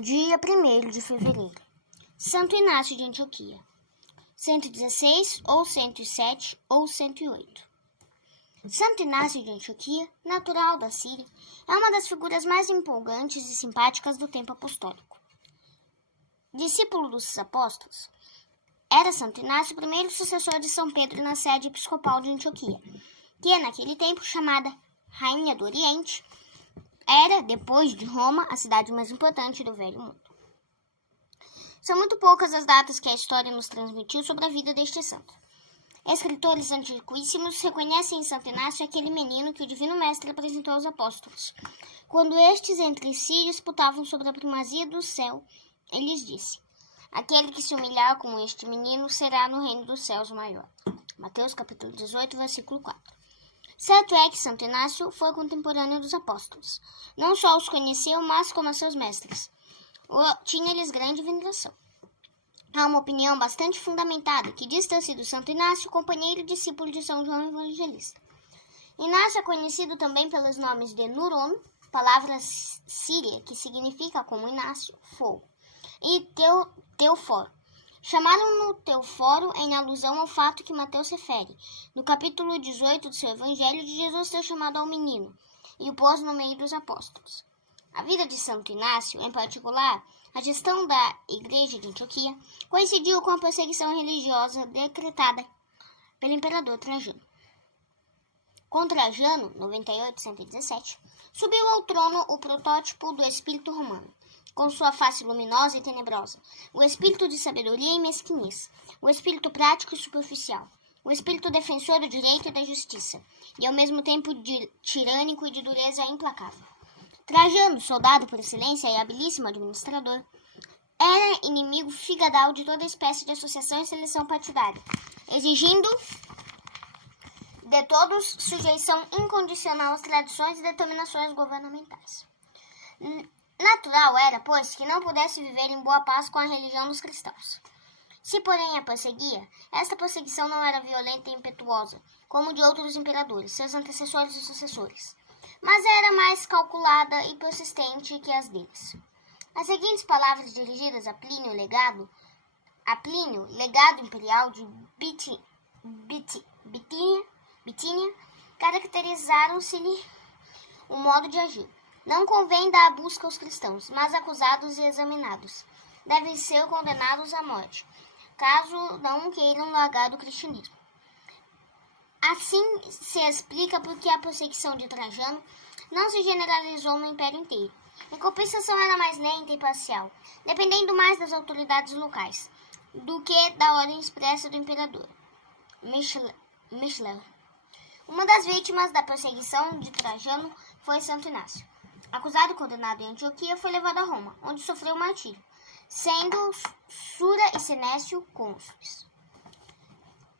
Dia 1º de fevereiro. Santo Inácio de Antioquia. 116, ou 107, ou 108. Santo Inácio de Antioquia, natural da Síria, é uma das figuras mais empolgantes e simpáticas do tempo apostólico. Discípulo dos apóstolos, era Santo Inácio o primeiro sucessor de São Pedro na sede episcopal de Antioquia, que naquele tempo chamada Rainha do Oriente, era, depois de Roma, a cidade mais importante do Velho Mundo. São muito poucas as datas que a história nos transmitiu sobre a vida deste santo. Escritores antiquíssimos reconhecem em Santo Inácio aquele menino que o Divino Mestre apresentou aos apóstolos. Quando estes entre si disputavam sobre a primazia do céu, ele lhes disse: aquele que se humilhar como este menino será no reino dos céus maior. Mateus capítulo 18, versículo 4. Certo é que Santo Inácio foi contemporâneo dos apóstolos. Não só os conheceu, mas como a seus mestres. Tinha-lhes grande veneração. Há uma opinião bastante fundamentada que diz ter sido Santo Inácio companheiro e discípulo de São João Evangelista. Inácio é conhecido também pelos nomes de Nuron, palavra síria que significa como Inácio, fogo, e Teoforo. Chamaram-no Teoforo em alusão ao fato que Mateus refere, no capítulo 18 do seu Evangelho, de Jesus ter chamado ao menino e o pôs no meio dos apóstolos. A vida de Santo Inácio, em particular, a gestão da Igreja de Antioquia, coincidiu com a perseguição religiosa decretada pelo imperador Trajano. Com Trajano, 98-117, subiu ao trono o protótipo do espírito romano, com sua face luminosa e tenebrosa, o espírito de sabedoria e mesquinhez, o espírito prático e superficial, o espírito defensor do direito e da justiça, e ao mesmo tempo tirânico e de dureza implacável. Trajano, soldado por excelência e habilíssimo administrador, era inimigo figadal de toda espécie de associação e seleção partidária, exigindo de todos sujeição incondicional às tradições e determinações governamentais. Natural era, pois, que não pudesse viver em boa paz com a religião dos cristãos. Se, porém, a perseguia, esta perseguição não era violenta e impetuosa, como de outros imperadores, seus antecessores e sucessores, mas era mais calculada e persistente que as deles. As seguintes palavras dirigidas a Plínio, legado imperial de Bitínia, caracterizaram-se-lhe o modo de agir. Não convém dar a busca aos cristãos, mas acusados e examinados devem ser condenados à morte, caso não queiram largar do cristianismo. Assim se explica porque a perseguição de Trajano não se generalizou no império inteiro. Em compensação, era mais lenta e parcial, dependendo mais das autoridades locais do que da ordem expressa do imperador. Michler. Uma das vítimas da perseguição de Trajano foi Santo Inácio. Acusado e condenado em Antioquia, foi levado a Roma, onde sofreu martírio, sendo Sura e Senécio cônsules.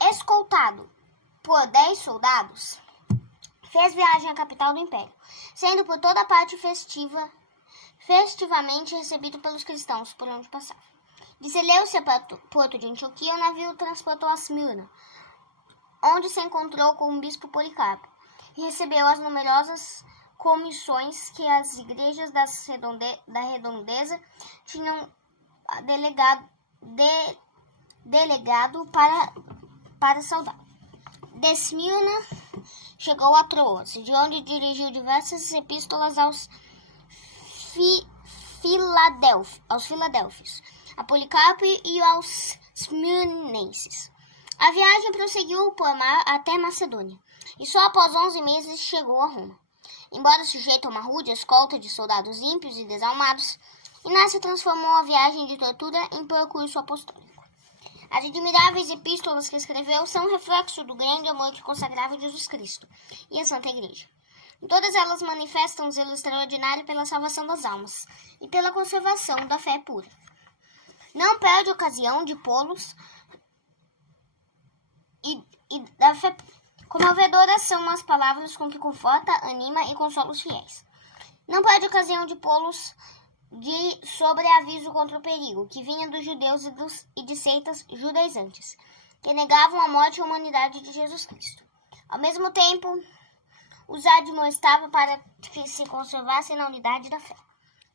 Escoltado por 10 soldados, fez viagem à capital do império, sendo por toda parte festivamente recebido pelos cristãos por onde passava. De Seleucia para Porto de Antioquia, o navio o transportou a Esmirna, onde se encontrou com o bispo Policarpo, e recebeu as numerosas comissões que as igrejas da redondeza tinham delegado para saudar. De Esmirna chegou a Troas, de onde dirigiu diversas epístolas aos filadélfios, a Policarpo e aos esmirnenses. A viagem prosseguiu por mar até Macedônia, e só após 11 meses chegou a Roma. Embora sujeito a uma rude escolta de soldados ímpios e desalmados, Inácio transformou a viagem de tortura em percurso apostólico. As admiráveis epístolas que escreveu são reflexo do grande amor que consagrava Jesus Cristo e a Santa Igreja. Em todas elas manifestam um zelo extraordinário pela salvação das almas e pela conservação da fé pura. Não perde ocasião de pô-los e da fé pura. Comovedoras são as palavras com que conforta, anima e consola os fiéis. Não perde ocasião de pô-los de sobreaviso contra o perigo, que vinha dos judeus e de seitas judaizantes, que negavam a morte e a humanidade de Jesus Cristo. Ao mesmo tempo, os admoestava para que se conservassem na unidade da fé.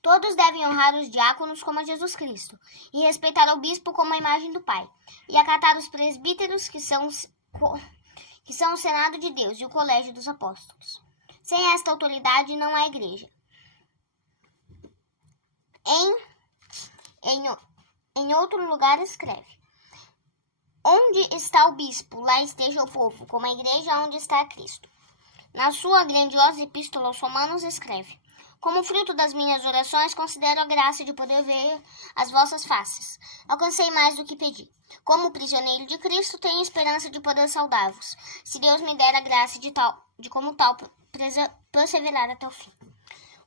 Todos devem honrar os diáconos como a Jesus Cristo, e respeitar o bispo como a imagem do Pai, e acatar os presbíteros, que são o Senado de Deus e o Colégio dos Apóstolos. Sem esta autoridade não há igreja. Em outro lugar escreve: onde está o bispo, lá esteja o povo, como a igreja onde está Cristo. Na sua grandiosa epístola aos Romanos escreve: como fruto das minhas orações, considero a graça de poder ver as vossas faces. Alcancei mais do que pedi. Como prisioneiro de Cristo, tenho esperança de poder saudar-vos, se Deus me der a graça de como tal perseverar até o fim.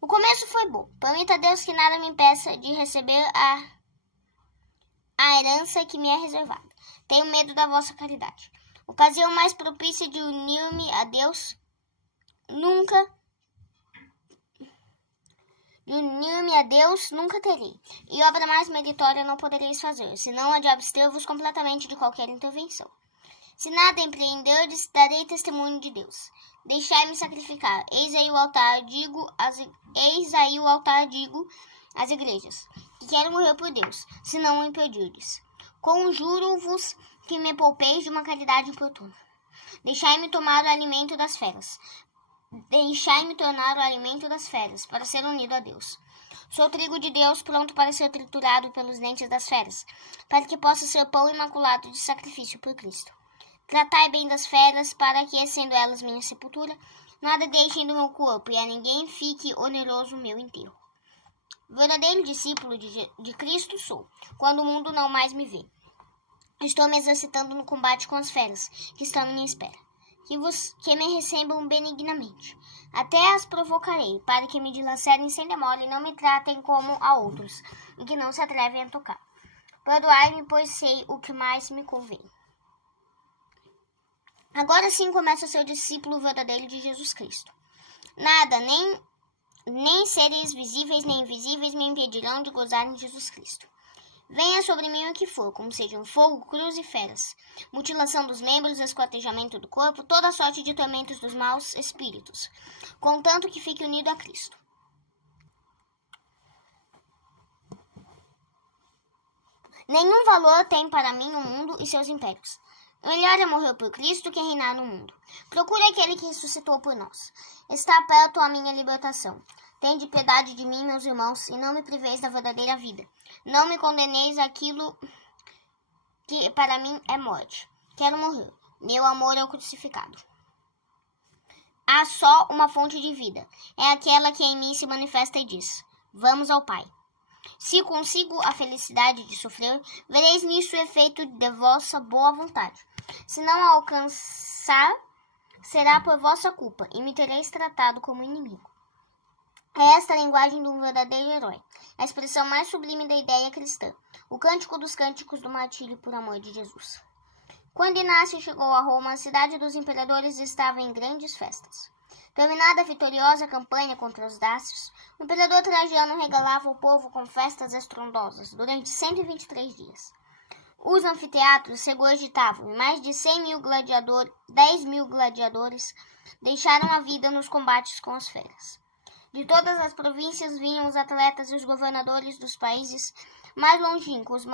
O começo foi bom. Permita a Deus que nada me impeça de receber a herança que me é reservada. Tenho medo da vossa caridade. Ocasião mais propícia de unir-me a Deus nunca terei, e obra mais meritória não podereis fazer, senão a de abster-vos completamente de qualquer intervenção. Se nada empreenderdes, darei testemunho de Deus. Deixai-me sacrificar. Eis aí o altar, digo às igrejas, que quero morrer por Deus, se não o impedirdes. Conjuro-vos que me poupeis de uma caridade importuna. Deixai-me tomar o alimento das feras. Deixai-me tornar o alimento das feras, para ser unido a Deus. Sou trigo de Deus, pronto para ser triturado pelos dentes das feras, para que possa ser pão imaculado de sacrifício por Cristo. Tratai bem das feras, para que, sendo elas minha sepultura, nada deixem do meu corpo, e a ninguém fique oneroso o meu enterro. Verdadeiro discípulo de Cristo sou, quando o mundo não mais me vê. Estou me exercitando no combate com as feras, que estão à minha espera. Que me recebam benignamente. Até as provocarei, para que me dilacerem sem demora e não me tratem como a outros, e que não se atrevem a tocar. Perdoai-me, pois sei o que mais me convém. Agora sim começa a ser discípulo verdadeiro de Jesus Cristo. Nada, nem seres visíveis nem invisíveis me impedirão de gozar em Jesus Cristo. Venha sobre mim o que for, como sejam fogo, cruz e feras, mutilação dos membros, esquartejamento do corpo, toda sorte de tormentos dos maus espíritos, contanto que fique unido a Cristo. Nenhum valor tem para mim o mundo e seus impérios. Melhor é morrer por Cristo que reinar no mundo. Procure aquele que ressuscitou por nós. Está perto a minha libertação. Tende piedade de mim, meus irmãos, e não me priveis da verdadeira vida. Não me condeneis aquilo que para mim é morte. Quero morrer. Meu amor é o crucificado. Há só uma fonte de vida. É aquela que em mim se manifesta e diz: vamos ao Pai. Se consigo a felicidade de sofrer, vereis nisso o efeito de vossa boa vontade. Se não a alcançar, será por vossa culpa, e me tereis tratado como inimigo. É esta a linguagem de um verdadeiro herói, a expressão mais sublime da ideia cristã, o cântico dos cânticos do martírio por amor de Jesus. Quando Inácio chegou a Roma, a cidade dos imperadores estava em grandes festas. Terminada a vitoriosa campanha contra os dácios, o imperador Trajano regalava o povo com festas estrondosas durante 123 dias. Os anfiteatros se regurgitavam e mais de 10 mil gladiadores deixaram a vida nos combates com as feras. De todas as províncias vinham os atletas e os governadores dos países mais longínquos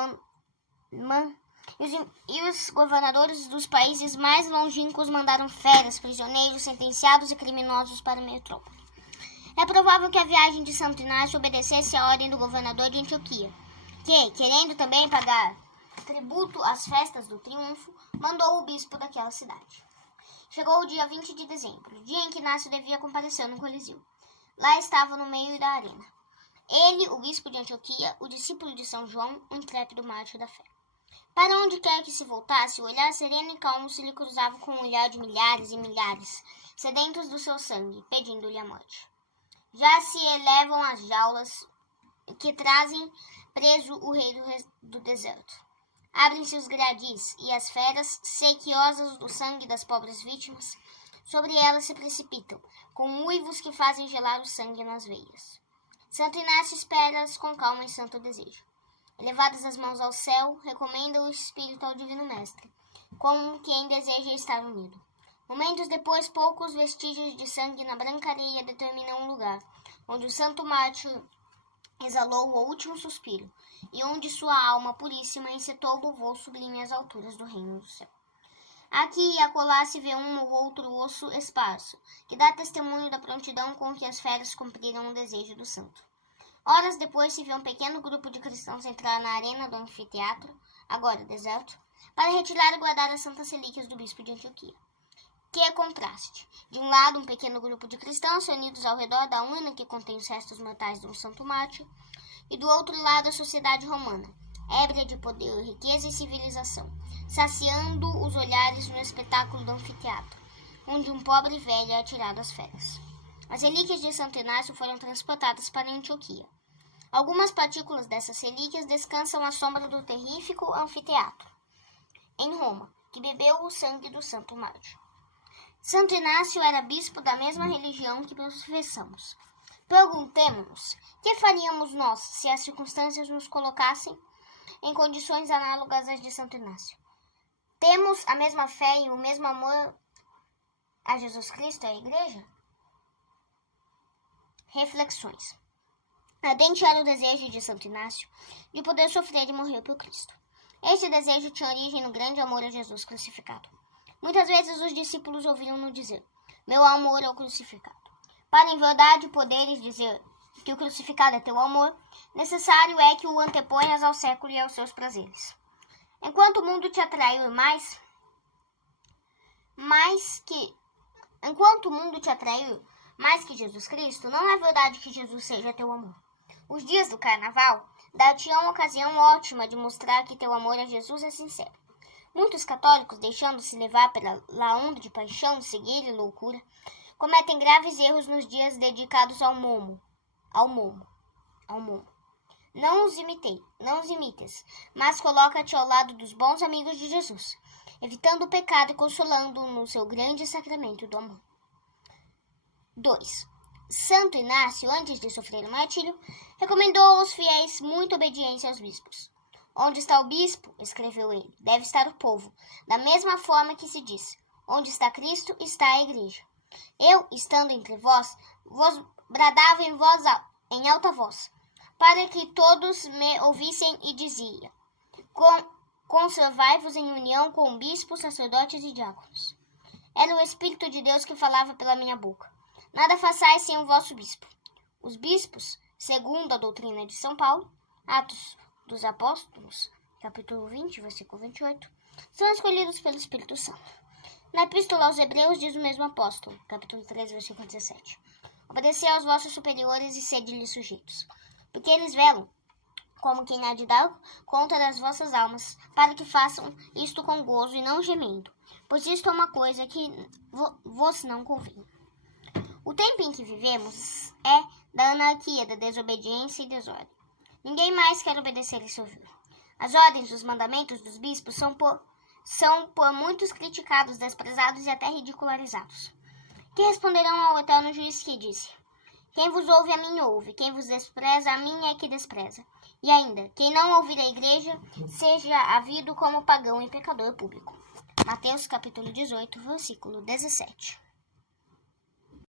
os governadores dos países mais longínquos mandaram feras, prisioneiros, sentenciados e criminosos para a metrópole. É provável que a viagem de Santo Inácio obedecesse à ordem do governador de Antioquia, que, querendo também pagar tributo às festas do triunfo, mandou o bispo daquela cidade. Chegou o dia 20 de dezembro, dia em que Inácio devia comparecer no Coliseu. Lá estava no meio da arena. Ele, o bispo de Antioquia, o discípulo de São João, o intrépido mártir da fé. Para onde quer que se voltasse, o olhar sereno e calmo se lhe cruzava com o olhar de milhares e milhares, sedentos do seu sangue, pedindo-lhe a morte. Já se elevam as jaulas que trazem preso o rei do deserto. Abrem-se os gradis, e as feras, sequiosas do sangue das pobres vítimas, sobre elas se precipitam, com uivos que fazem gelar o sangue nas veias. Santo Inácio espera-as com calma e santo desejo. Elevadas as mãos ao céu, recomenda o espírito ao divino mestre, como quem deseja estar unido. Momentos depois, poucos vestígios de sangue na branca areia determinam um lugar, onde o santo mártir exalou o último suspiro, e onde sua alma puríssima encetou louvor sublime às alturas do reino do céu. Aqui e acolá se vê um ou outro osso esparso, que dá testemunho da prontidão com que as feras cumpriram o desejo do santo. Horas depois se vê um pequeno grupo de cristãos entrar na arena do anfiteatro, agora deserto, para retirar e guardar as santas relíquias do bispo de Antioquia. Que é contraste. De um lado, um pequeno grupo de cristãos reunidos ao redor da urna que contém os restos mortais de um santo mártir, e do outro lado a sociedade romana, ébria de poder, riqueza e civilização, saciando os olhares no espetáculo do anfiteatro, onde um pobre velho é atirado às feras. As relíquias de Santo Inácio foram transportadas para Antioquia. Algumas partículas dessas relíquias descansam à sombra do terrífico anfiteatro, em Roma, que bebeu o sangue do santo mártir. Santo Inácio era bispo da mesma religião que professamos. Perguntemo-nos, que faríamos nós se as circunstâncias nos colocassem em condições análogas às de Santo Inácio? Temos a mesma fé e o mesmo amor a Jesus Cristo e à Igreja? Reflexões. Ardente era o desejo de Santo Inácio de poder sofrer e morrer por Cristo. Este desejo tinha origem no grande amor a Jesus crucificado. Muitas vezes os discípulos ouviram-no dizer: meu amor ao crucificado. Para em verdade poderes dizer que o crucificado é teu amor, necessário é que o anteponhas ao século e aos seus prazeres. Enquanto o mundo te atraiu mais que Jesus Cristo, não é verdade que Jesus seja teu amor. Os dias do carnaval dar-te-ão ocasião ótima de mostrar que teu amor a Jesus é sincero. Muitos católicos, deixando-se levar pela onda de paixão, cegueira e loucura, cometem graves erros nos dias dedicados ao momo. Não os imites, mas coloca-te ao lado dos bons amigos de Jesus, evitando o pecado e consolando-o no seu grande sacramento do amor. 2. Santo Inácio, antes de sofrer o martírio, recomendou aos fiéis muita obediência aos bispos. Onde está o bispo, escreveu ele, deve estar o povo, da mesma forma que se diz: onde está Cristo, está a Igreja. Eu, estando entre vós bradava em alta voz, para que todos me ouvissem, e dizia: conservai-vos em união com bispos, sacerdotes e diáconos. Era o Espírito de Deus que falava pela minha boca. Nada façais sem o vosso bispo. Os bispos, segundo a doutrina de São Paulo, Atos dos Apóstolos, capítulo 20, versículo 28, são escolhidos pelo Espírito Santo. Na Epístola aos Hebreus diz o mesmo apóstolo, capítulo 3, versículo 17, obedecei aos vossos superiores e sede-lhes sujeitos, porque eles velam, como quem há de dar conta das vossas almas, para que façam isto com gozo e não gemendo, pois isto é uma coisa que vos não convém. O tempo em que vivemos é da anarquia, da desobediência e desordem. Ninguém mais quer obedecer e servir. As ordens dos mandamentos dos bispos são por muitos criticados, desprezados e até ridicularizados. Que responderão ao eterno juiz que disse: quem vos ouve a mim ouve, quem vos despreza a mim é que despreza. E ainda, quem não ouvir a igreja, seja havido como pagão e pecador público. Mateus capítulo 18, versículo 17.